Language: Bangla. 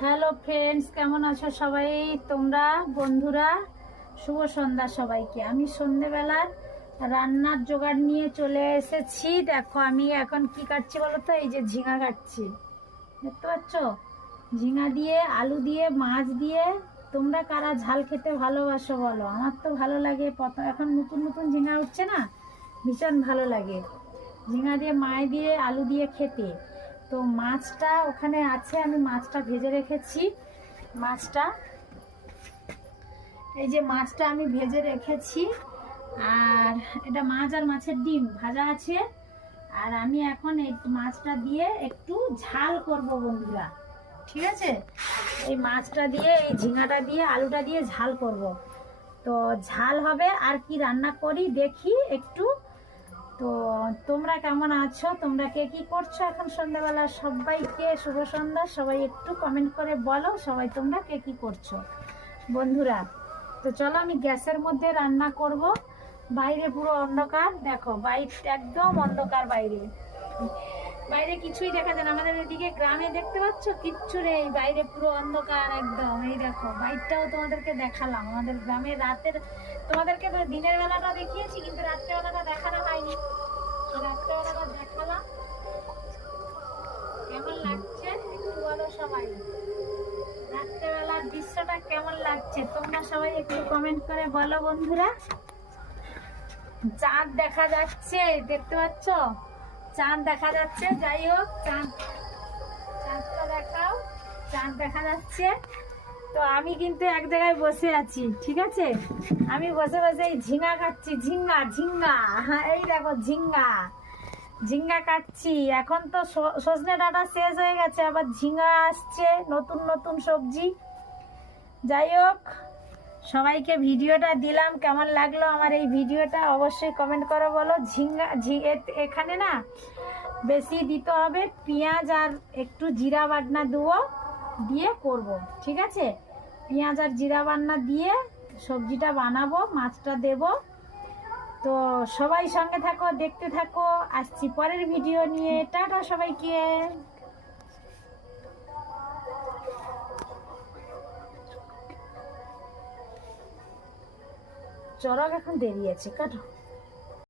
হ্যালো ফ্রেন্ডস, কেমন আছো সবাই তোমরা? বন্ধুরা, শুভ সন্ধ্যা সবাইকে। আমি সন্ধেবেলার রান্নার জোগাড় নিয়ে চলে এসেছি। দেখো আমি এখন কি কাটছি বলো তো? এই যে ঝিঙা কাটছি, দেখতে পাচ্ছ? ঝিঙা দিয়ে, আলু দিয়ে, মাছ দিয়ে। তোমরা কারা ঝাল খেতে ভালোবাসো বলো? আমার তো ভালো লাগে। এখন নতুন নতুন ঝিঙা উঠছে না, ভীষণ ভালো লাগে ঝিঙা দিয়ে, মাছ দিয়ে, আলু দিয়ে খেতে। তো মাছটা ওখানে আছে, আমি মাছটা ভেজে রেখেছি। মাছটা, এই যে মাছটা আমি ভেজে রেখেছি। আর এটা মাছ আর মাছের ডিম ভাজা আছে। আর আমি এখন এই মাছটা দিয়ে একটু ঝাল করব বন্ধুরা, ঠিক আছে? এই মাছটা দিয়ে, এই ঝিঙাটা দিয়ে, আলুটা দিয়ে ঝাল করব। তো ঝাল হবে। আর কি রান্না করি দেখি একটু। তো তোমরা কেমন আছো? তোমরা কে কি করছো এখন সন্ধ্যাবেলা? সবাইকে শুভ সন্ধ্যা। সবাই একটু কমেন্ট করে বলো সবাই তোমরা কে কি করছো বন্ধুরা। তো চলো আমি গ্যাসের মধ্যে রান্না করব। বাইরে পুরো অন্ধকার, দেখো বাইরে একদম অন্ধকার। বাইরে বাইরে কিছুই দেখা যায় না। আমাদের এদিকে গ্রামে দেখতে পাচ্ছ কিচ্ছু নেই, বাইরে পুরো অন্ধকার একদম। এই দেখো বাইরটাও তোমাদেরকে দেখালাম। আমাদের গ্রামে রাতের, তোমাদেরকে তো দিনের বেলাটা দেখিয়েছি, কিন্তু রাত্রেবেলাটা দেখানো হয়নি। রাত্রেবেলাটা দেখালাম। কেমন লাগছে একটু বলো সবাই। রাত্রেবেলার দৃশ্যটা কেমন লাগছে তোমরা সবাই একটু কমেন্ট করে বলো বন্ধুরা। চাঁদ দেখা যাচ্ছে, দেখতে পাচ্ছ? চাঁদ দেখা যাচ্ছে। যাই হোক, চাঁদটা দেখাও। চাঁদ দেখা যাচ্ছে। তো আমি কিন্তু এক জায়গায় বসে আছি, ঠিক আছে? আমি বসে বসে এই ঝিঙা খাচ্ছি। ঝিঙ্গা ঝিঙ্গা, হ্যাঁ এই দেখো ঝিঙ্গা। ঝিঙ্গা কাটছি। এখন তো সজনে ডাঁটা শেষ হয়ে গেছে, আবার ঝিঙ্গা আসছে, নতুন নতুন সবজি। যাই হোক, সবাইকে ভিডিওটা দিলাম। কেমন লাগলো আমার এই ভিডিওটা অবশ্যই কমেন্ট করে বলো। এখানে না বেশি দিতে হবে পেঁয়াজ আর একটু জিরা বাটনা দিয়ে করব, ঠিক আছে? পেঁয়াজ আর জিরা বাটনা দিয়ে সবজিটা বানাবো, মাছটা দেব। তো সবাই সঙ্গে থাকো, দেখতে থাকো। আসছি পরের ভিডিও নিয়ে। টাটা সবাইকে। চড়ক এখন দেরি আছে, কাটো।